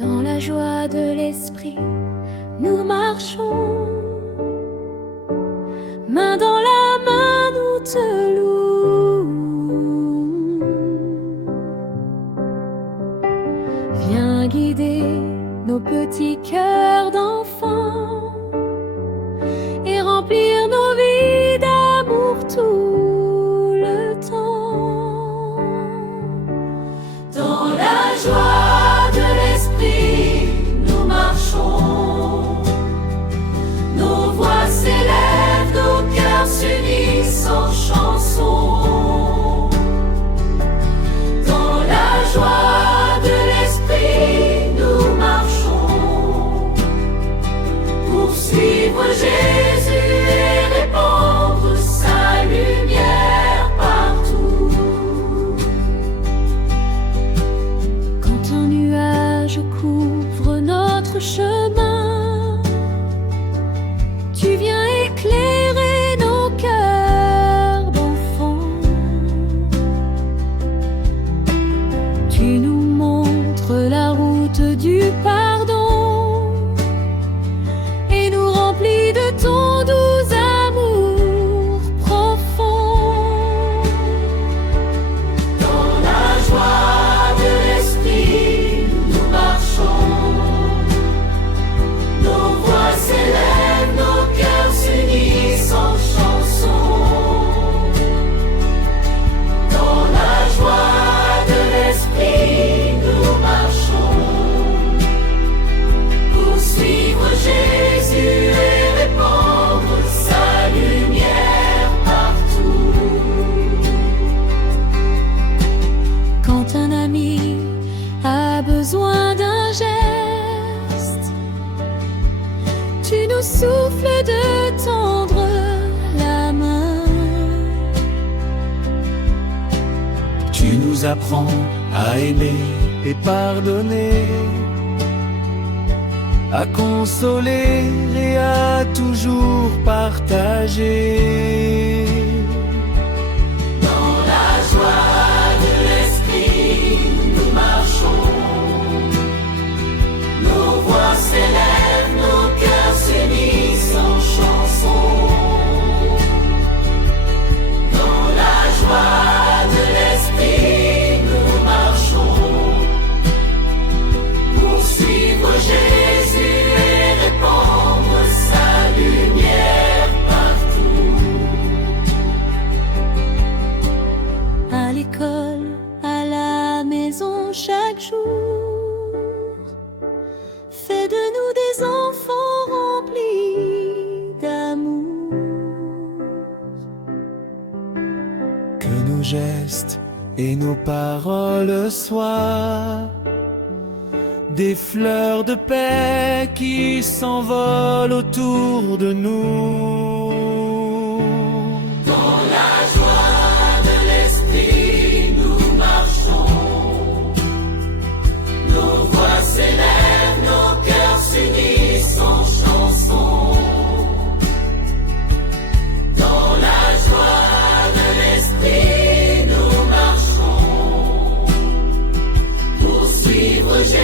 Dans la joie de l'esprit, nous marchons. Main dans la main, nous te louons. Viens guider nos petits cœurs d'enfants et remplir nos vies d'amour tout le temps. Dans la joie de l'esprit, nous marchons. Nos voix s'élèvent, nos cœurs s'unissent en chanson. Dans la joie de l'esprit, nous marchons. Pour suivre Jésus et répandre sa lumière partout. Quand un nuage couvre notre chemin, tu viens éclairer nos cœurs d'enfants. Tu nous montres la route du pardon et nous remplis de ton doux amour profond. Dans la joie de l'esprit, nous marchons. Nos voix s'élèvent, nos cœurs s'unissent en chanson. Dans la joie de l'esprit, nous marchons. Pour suivre Jésus et répandre sa lumière partout. Quand un ami a besoin d'un geste, tu nous souffles de tendre la main. Tu nous apprends à aimer et pardonner, à consoler et à toujours partager. Dans la joie de l'esprit, nous marchons. Nos voix s'élèvent, nos cœurs s'unissent en chanson. Dans la joie de l'esprit, nous marchons. Pour suivre Jésus et répandre sa lumière partout. À l'école, à la maison, chaque jour, fais de nous des enfants remplis d'amour. Que nos gestes et nos paroles soient des fleurs de paix qui s'envolent autour de nous. Dans la joie de l'esprit, nous marchons. Nos voix s'élèvent, nos cœurs s'unissent en chanson. Dans la joie de l'esprit, nous marchons. Pour suivre Jésus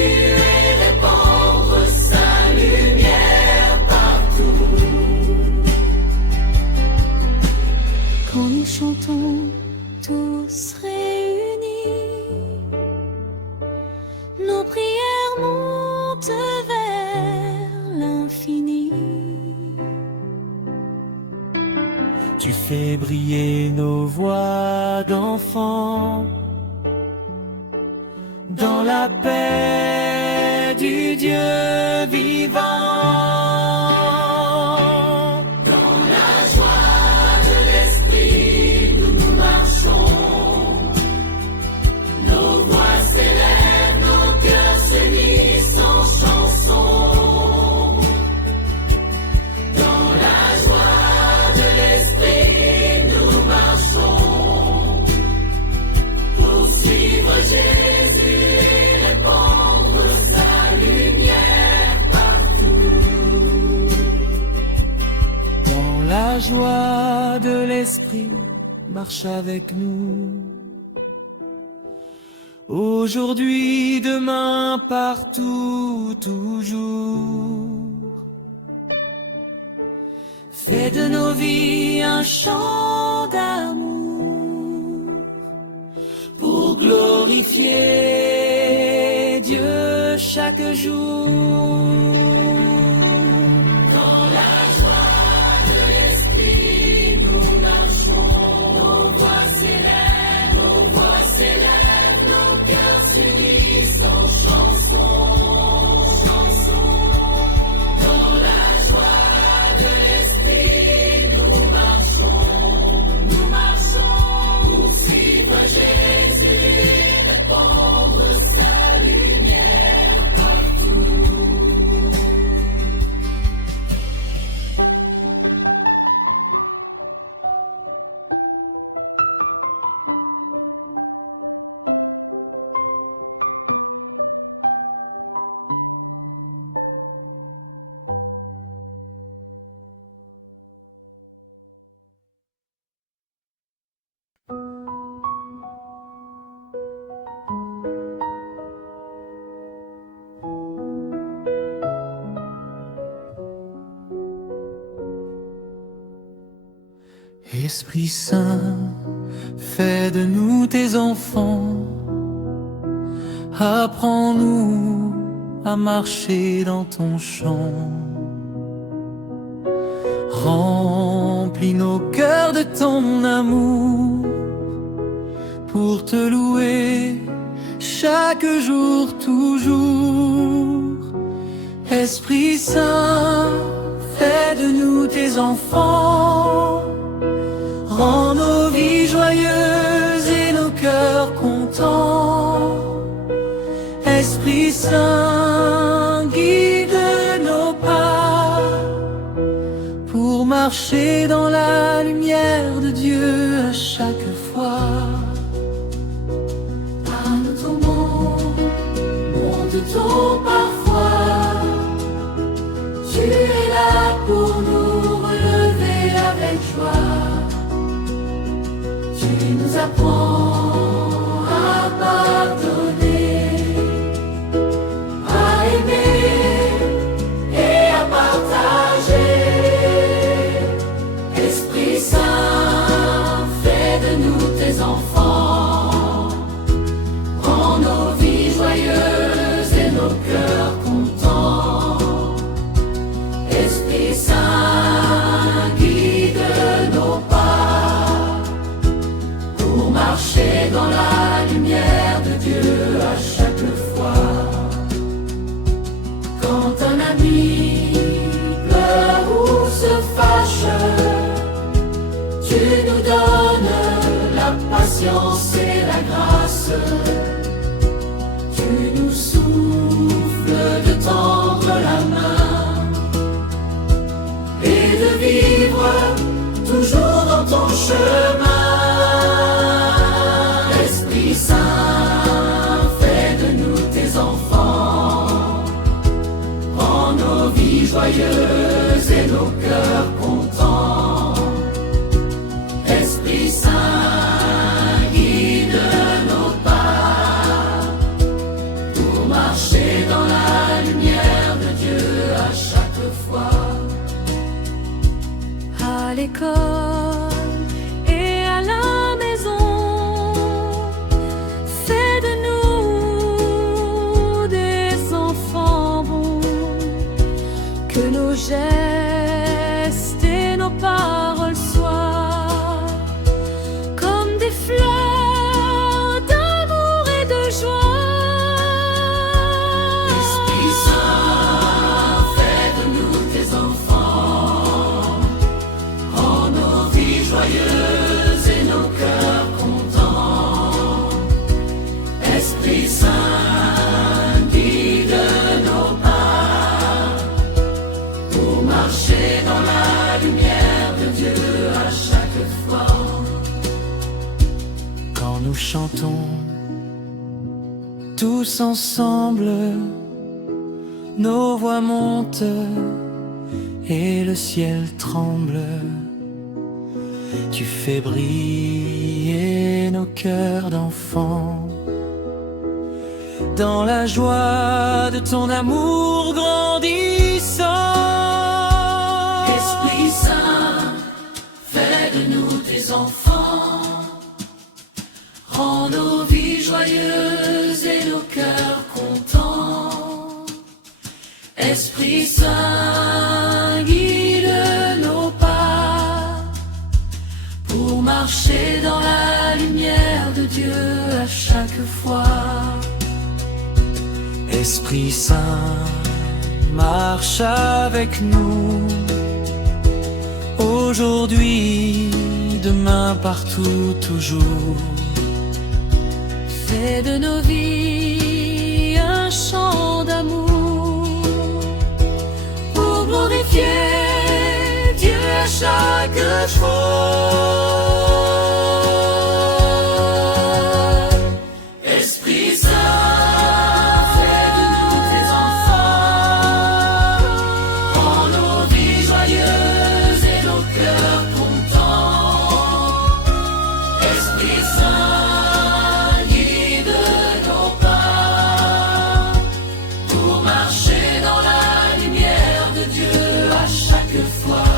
et répandre sa lumière partout. Quand nous chantons tous réunis, nos prières montent vers l'infini. Tu fais briller nos voix d'enfants dans la paix du Dieu vivant. Dans la joie de l'esprit, nous marchons. Nos voix s'élèvent, nos cœurs s'unissent en chanson. Dans la joie de l'esprit, nous marchons. Pour suivre Jésus et répandre sa lumière partout. Dans la joie de l'esprit, marche avec nous. aujourd'hui, demain, partout, toujours. Fais de nos vies un chant d'amour pour glorifier Dieu chaque jour. Dans la joie de l'esprit, nous marchons, nos voix s'élèvent, nos cœurs s'unissent en chanson. Dans la joie de l'esprit, nous marchons pour suivre Jésus et répandre sa lumière partout. Esprit Saint, fais de nous tes enfants. Apprends-nous à marcher dans ton champ. Remplis nos cœurs de ton amour pour te louer chaque jour, toujours. Esprit Saint, fais de nous tes enfants. Rends nos vies joyeuses et nos cœurs contents. Esprit Saint, guide nos pas pour marcher dans la lumière de Dieu à chaque fois. Par nous tombons, monte-t-on parfois. Tu es là pour nous relever avec joie. Tu nous apprends à pardonner, à aimer et à partager. Esprit Saint, fais de nous tes enfants. Rends nos vies joyeuses et nos cœurs contents. Esprit Saint, guide nos pas pour marcher dans la lumière de Dieu à chaque fois. Quand un ami pleure ou se fâche, tu nous donnes la patience et la grâce. Tu nous souffles de tendre la main et de vivre toujours dans ton chemin. Esprit Saint, fais de nous tes enfants. Rends nos vies joyeuses et nos cœurs contents. Esprit Saint, guide nos pas pour marcher dans la lumière de Dieu à chaque fois. À l'école et à la maison, fais de nous des enfants bons, que nos gestes et nos paroles soient comme des fleurs d'amour et de joie. Esprit Saint, fais de nous tes enfants. Rends nos vies joyeuses et nos cœurs contents. Esprit Saint, guide nos pas pour marcher dans la lumière de Dieu à chaque fois. Quand nous chantons tous ensemble, nos voix montent et le ciel tremble. Tu fais briller nos cœurs d'enfants dans la joie de ton amour grandissant. Esprit Saint, fais de nous tes enfants. Rends nos vies joyeuses et nos cœurs contents. Esprit Saint, guide nos pas pour marcher dans la lumière de Dieu à chaque fois. Esprit Saint, marche avec nous, aujourd'hui, demain, partout, toujours. Fais de nos vies un chant d'amour pour glorifier Dieu à chaque fois. Esprit Saint, fais de nous tes enfants. Rends nos vies joyeuses et nos cœurs contents. Esprit Saint, guide nos pas pour marcher dans la lumière de Dieu à chaque fois.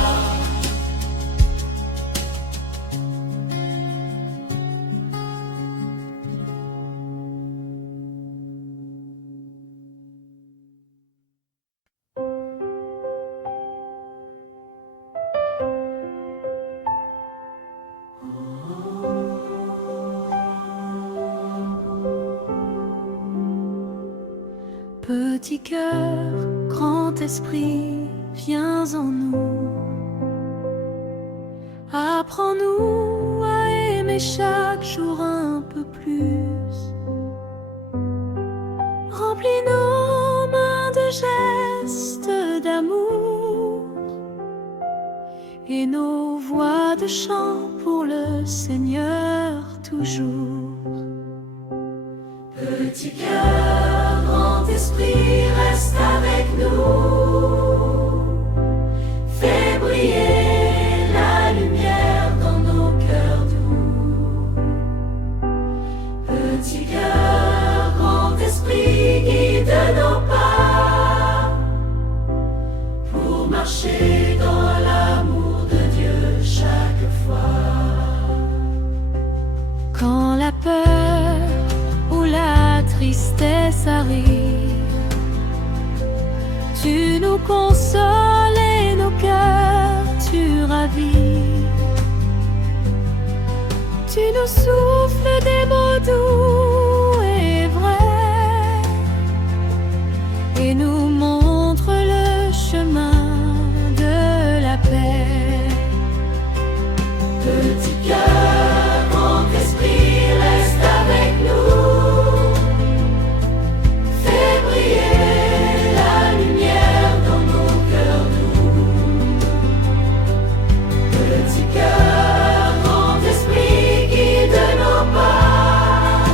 Petit cœur, grand esprit, viens en nous. Apprends-nous à aimer chaque jour un peu plus. Remplis nos mains de gestes d'amour et nos voix de chant pour le Seigneur toujours. Petit cœur, grand esprit, reste avec nous. Fais briller la lumière dans nos cœurs doux. Petit cœur, grand esprit, guide nos pas pour marcher dans l'amour de Dieu chaque fois. Quand la peur ou la tristesse arrive, tu nous consoles et nos cœurs tu ravis. Tu nous souffles des mots doux et vrais et nous montres le chemin de la paix. Petit cœur, grand esprit, reste avec nous. Fais briller la lumière dans nos cœurs doux. Petit cœur, grand esprit, guide nos pas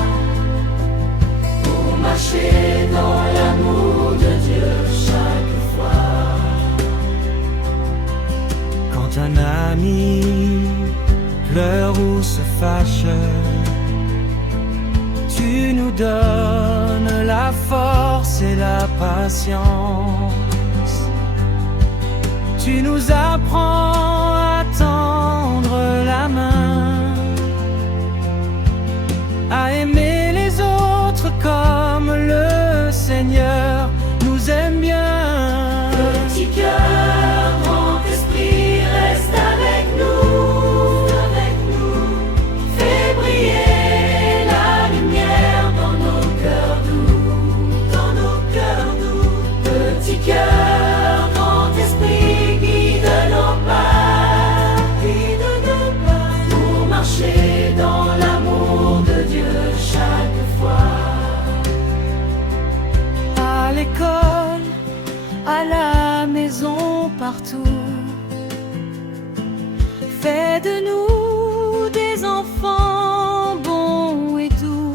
pour marcher dans l'amour de Dieu chaque fois. Quand un ami pleure ou se fâche, tu nous donnes la force et la patience. Tu nous apprends à tendre la main, à aimer les autres comme le Seigneur nous aime bien. Petit cœur, grand esprit, reste avec nous. Fais briller la lumière dans nos cœurs doux. Petit cœur, grand esprit, guide nos pas pour marcher dans l'amour de Dieu chaque fois. À l'école, à la maison, partout, fais de nous des enfants bons et doux.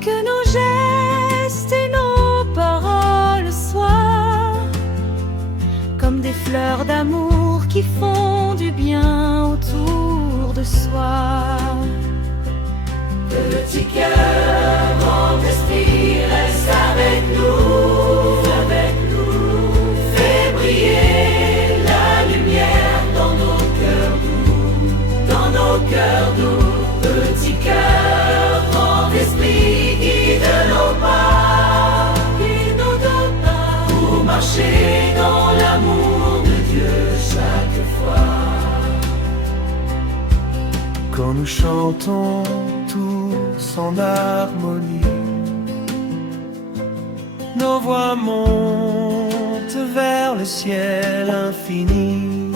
Que nos gestes et nos paroles soient comme des fleurs d'amour qui font du bien autour de soi. Petit cœur, nous chantons tous en harmonie. Nos voix montent vers le ciel infini.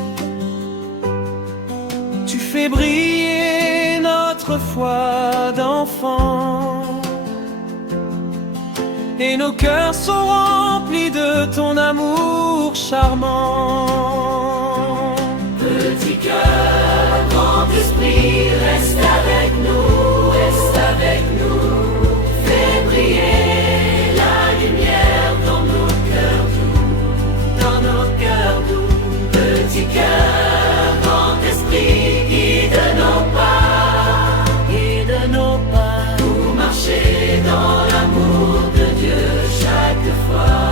Tu fais briller notre foi d'enfant, et nos cœurs sont remplis de ton amour charmant. Petit cœur, grand esprit, reste avec nous, reste avec nous. Fais briller la lumière dans nos cœurs doux, dans nos cœurs doux. Petit cœur, grand esprit, guide nos pas, pour marcher dans l'amour de Dieu chaque fois.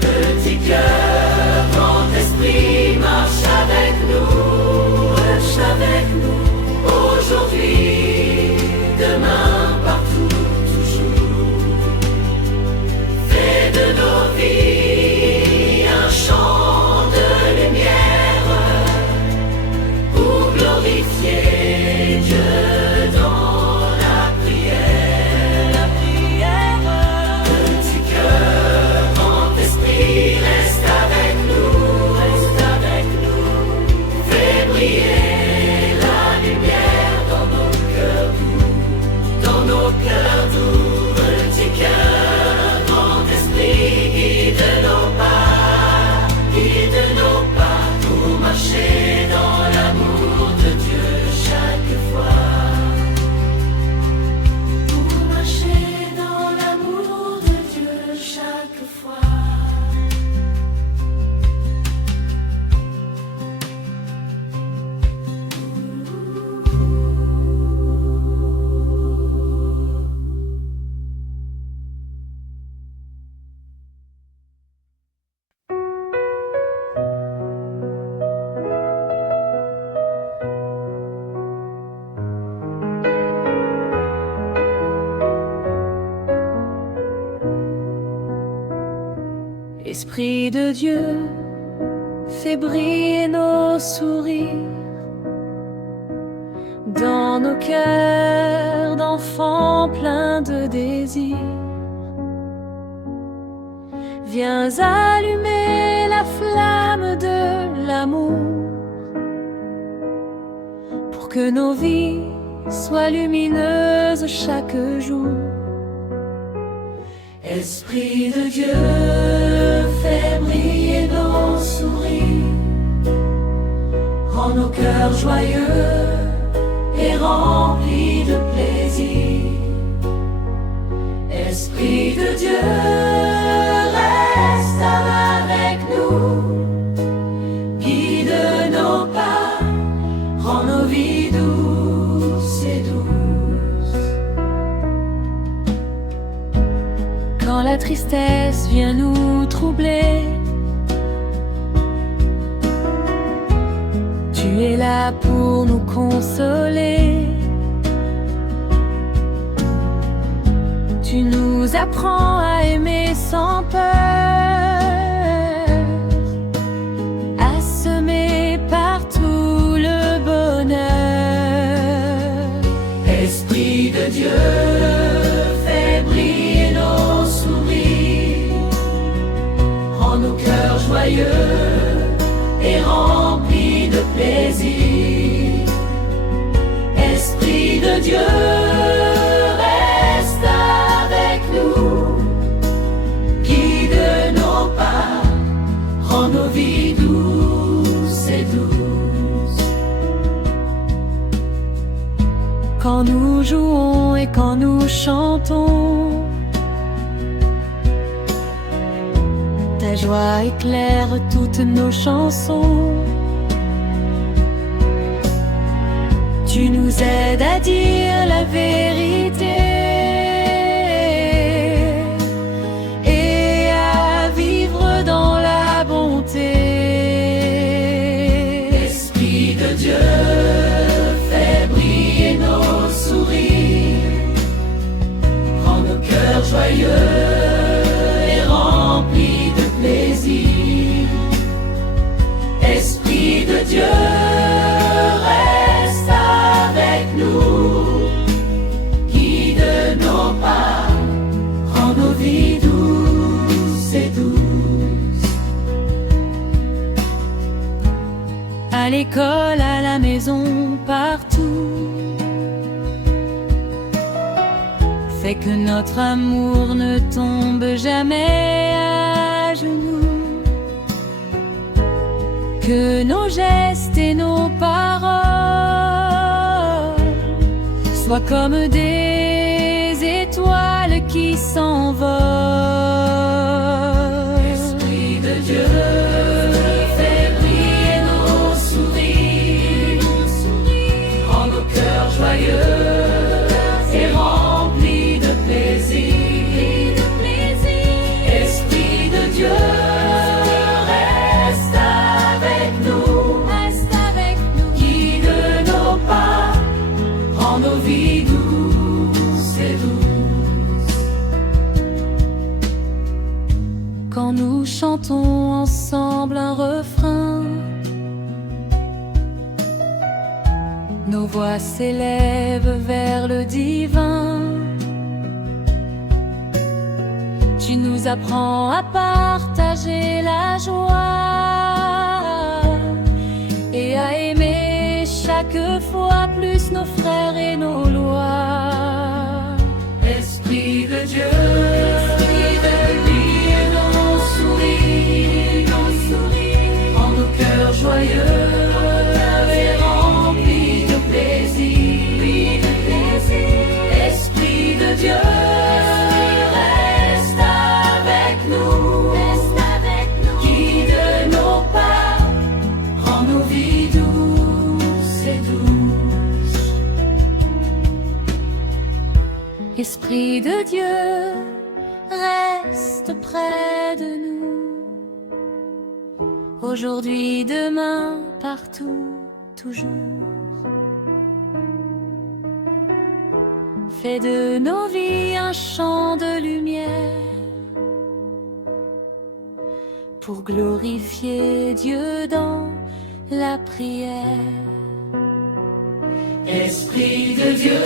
Petit cœur, grand esprit, marche avec nous, aujourd'hui, demain, partout, toujours. Fais de nos vies un chant de lumière pour glorifier Dieu dans la prière. Petit cœur, grand esprit, reste avec nous, fais briller la lumière dans nos cœurs doux, dans nos cœurs doux. Petit cœur, grand esprit, guide nos pas, pour marcher dans l'amour de Dieu chaque fois. Pour marcher dans l'amour de Dieu chaque fois. Esprit de Dieu, fais briller nos sourires dans nos cœurs d'enfants pleins de désirs. Viens allumer la flamme de l'amour pour que nos vies soient lumineuses chaque jour. Esprit de Dieu, fais briller nos sourires, rends nos cœurs joyeux et remplis de plaisir. Esprit de Dieu, reste avec nous, guide nos pas, rends nos vies douces et douces. Quand la tristesse vient nous troubler, tu es là pour nous consoler. Tu nous apprends à aimer sans peur, à semer partout le bonheur. Esprit de Dieu, fais briller nos sourires, rends nos cœurs joyeux et remplis de plaisir. Esprit de Dieu, reste avec nous, guide nos pas, rends nos vies douces et douces. Quand nous jouons et quand nous chantons, ta joie éclaire toutes nos chansons. Tu nous aides à dire la vérité et à vivre dans la bonté. Esprit de Dieu, fais briller nos sourires, rends nos cœurs joyeux et remplis de plaisir. Esprit de Dieu, reste l'école, à la maison, partout. Fais que notre amour ne tombe jamais à genoux. Que nos gestes et nos paroles soient comme des étoiles qui s'envolent. Esprit de Dieu, fais briller nos sourires, rends nos cœurs joyeux et remplis de plaisir. Esprit de Dieu, reste avec nous, guide nos pas, rends nos vies douces et douces. Quand nous chantons ensemble un refrain, nos voix s'élèvent vers le divin. Tu nous apprends à partager la joie et à aimer chaque fois plus nos frères et nos lois. Esprit de Dieu, brille nos sourires, rends nos cœurs joyeux et remplis de plaisir. Esprit de Dieu, reste avec nous, guide nos pas, rends nos vies douces et douces. Esprit de Dieu, reste près de nous, aujourd'hui, demain, partout, toujours. Fais de nos vies un champ de lumière pour glorifier Dieu dans la prière. Esprit de Dieu,